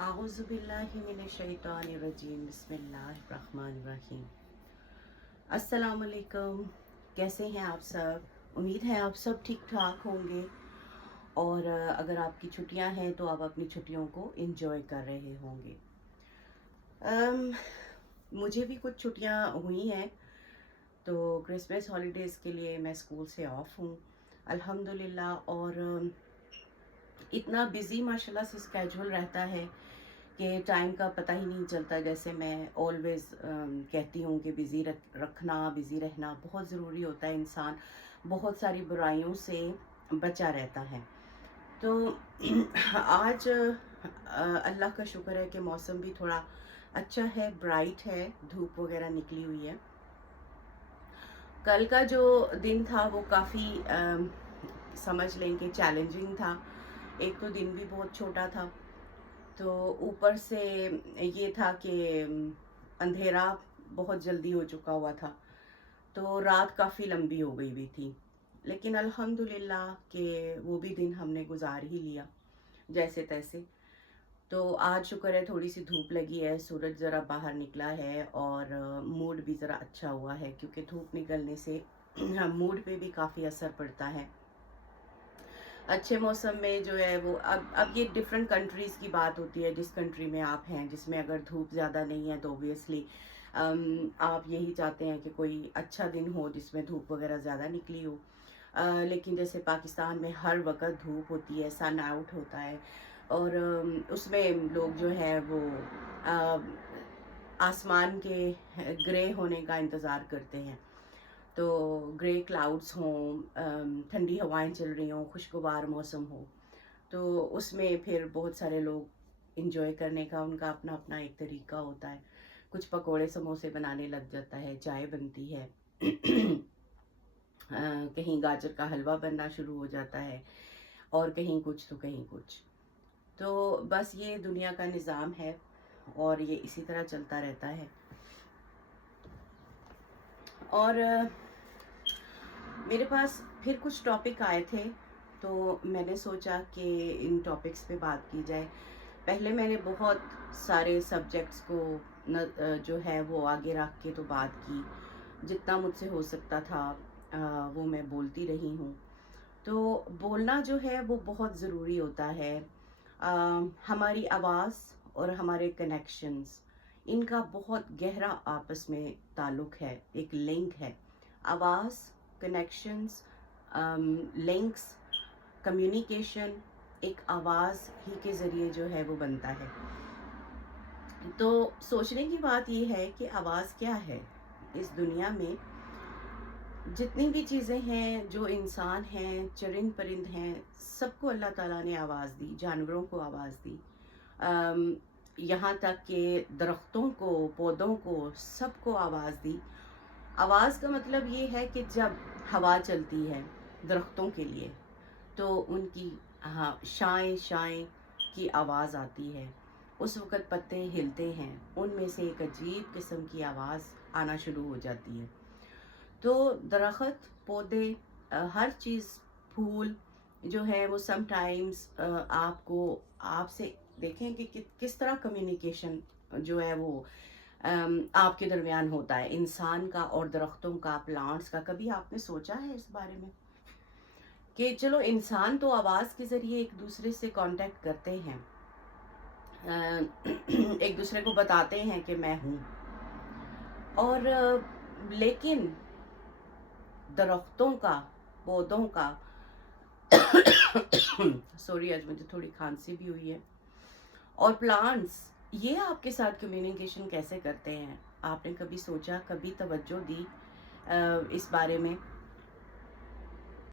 اعوذ باللہ من الشیطان الرجیم بسم اللہ الرحمن الرحیم۔ السلام علیکم، کیسے ہیں آپ سب؟ امید ہے آپ سب ٹھیک ٹھاک ہوں گے، اور اگر آپ کی چھٹیاں ہیں تو آپ اپنی چھٹیوں کو انجوائے کر رہے ہوں گے۔ مجھے بھی کچھ چھٹیاں ہوئی ہیں، تو کرسمس ہالیڈیز کے لیے میں اسکول سے آف ہوں الحمدللہ، اور اتنا بزی ماشاءاللہ سے اسکیجول رہتا ہے کہ ٹائم کا پتہ ہی نہیں چلتا۔ جیسے میں آلویز کہتی ہوں کہ بزی بزی رہنا بہت ضروری ہوتا ہے، انسان بہت ساری برائیوں سے بچا رہتا ہے۔ تو آج اللہ کا شکر ہے کہ موسم بھی تھوڑا اچھا ہے، برائٹ ہے، دھوپ وغیرہ نکلی ہوئی ہے۔ کل کا جو دن تھا وہ کافی سمجھ لیں کہ چیلنجنگ تھا۔ ایک تو دن بھی بہت چھوٹا تھا، تو اوپر سے یہ تھا کہ اندھیرا بہت جلدی ہو چکا ہوا تھا، تو رات کافی لمبی ہو گئی بھی تھی، لیکن الحمدللہ کہ وہ بھی دن ہم نے گزار ہی لیا جیسے تیسے۔ تو آج شکر ہے تھوڑی سی دھوپ لگی ہے، سورج ذرا باہر نکلا ہے، اور موڈ بھی ذرا اچھا ہوا ہے، کیونکہ دھوپ نکلنے سے موڈ پہ بھی کافی اثر پڑتا ہے۔ اچھے موسم میں جو ہے وہ اب یہ ڈفرینٹ کنٹریز کی بات ہوتی ہے، جس کنٹری میں آپ ہیں، جس میں اگر دھوپ زیادہ نہیں ہے تو اوبویسلی آپ یہی چاہتے ہیں کہ کوئی اچھا دن ہو جس میں دھوپ وغیرہ زیادہ نکلی ہو۔ لیکن جیسے پاکستان میں ہر وقت دھوپ ہوتی ہے، سن آؤٹ ہوتا ہے، اور اس میں لوگ جو ہے وہ آسمان کے گرے ہونے کا انتظار کرتے ہیں۔ تو گرے کلاؤڈز ہوں، ٹھنڈی ہوائیں چل رہی ہوں، خوشگوار موسم ہو، تو اس میں پھر بہت سارے لوگ انجوائے کرنے کا ان کا اپنا اپنا ایک طریقہ ہوتا ہے۔ کچھ پکوڑے سموسے بنانے لگ جاتا ہے، چائے بنتی ہے، کہیں گاجر کا حلوہ بننا شروع ہو جاتا ہے، اور کہیں کچھ تو کہیں کچھ۔ تو بس یہ دنیا کا نظام ہے، اور یہ اسی طرح چلتا رہتا ہے۔ اور میرے پاس پھر کچھ ٹاپک آئے تھے، تو میں نے سوچا کہ ان ٹاپکس پہ بات کی جائے۔ پہلے میں نے بہت سارے سبجیکٹس کو جو ہے وہ آگے رکھ کے تو بات کی، جتنا مجھ سے ہو سکتا تھا وہ میں بولتی رہی ہوں۔ تو بولنا جو ہے وہ بہت ضروری ہوتا ہے۔ ہماری آواز اور ہمارے کنیکشنز، ان کا بہت گہرا آپس میں تعلق ہے، ایک لنک ہے۔ آواز، کنیکشنز، لنکس، کمیونیکیشن ایک آواز ہی کے ذریعے جو ہے وہ بنتا ہے۔ تو سوچنے کی بات یہ ہے کہ آواز کیا ہے؟ اس دنیا میں جتنی بھی چیزیں ہیں، جو انسان ہیں، چرند پرند ہیں، سب کو اللہ تعالیٰ نے آواز دی، جانوروں کو آواز دی، یہاں تک کہ درختوں کو، پودوں کو، سب کو آواز دی۔ آواز کا مطلب یہ ہے کہ جب ہوا چلتی ہے درختوں کے لیے، تو ان کی شائیں شائیں کی آواز آتی ہے، اس وقت پتے ہلتے ہیں، ان میں سے ایک عجیب قسم کی آواز آنا شروع ہو جاتی ہے۔ تو درخت، پودے، ہر چیز، پھول جو ہے وہ سم ٹائمز آپ سے دیکھیں کہ کس طرح کمیونیکیشن جو ہے وہ آپ کے درمیان ہوتا ہے، انسان کا اور درختوں کا، پلانٹس کا۔ کبھی آپ نے سوچا ہے اس بارے میں کہ چلو انسان تو آواز کے ذریعے ایک دوسرے سے کانٹیکٹ کرتے ہیں، ایک دوسرے کو بتاتے ہیں کہ میں ہوں، اور لیکن درختوں کا، پودوں کا سوری آج مجھے تھوڑی کھانسی بھی ہوئی ہے، اور پلانٹس، یہ آپ کے ساتھ کمیونیکیشن کیسے کرتے ہیں؟ آپ نے کبھی سوچا، کبھی توجہ دی اس بارے میں؟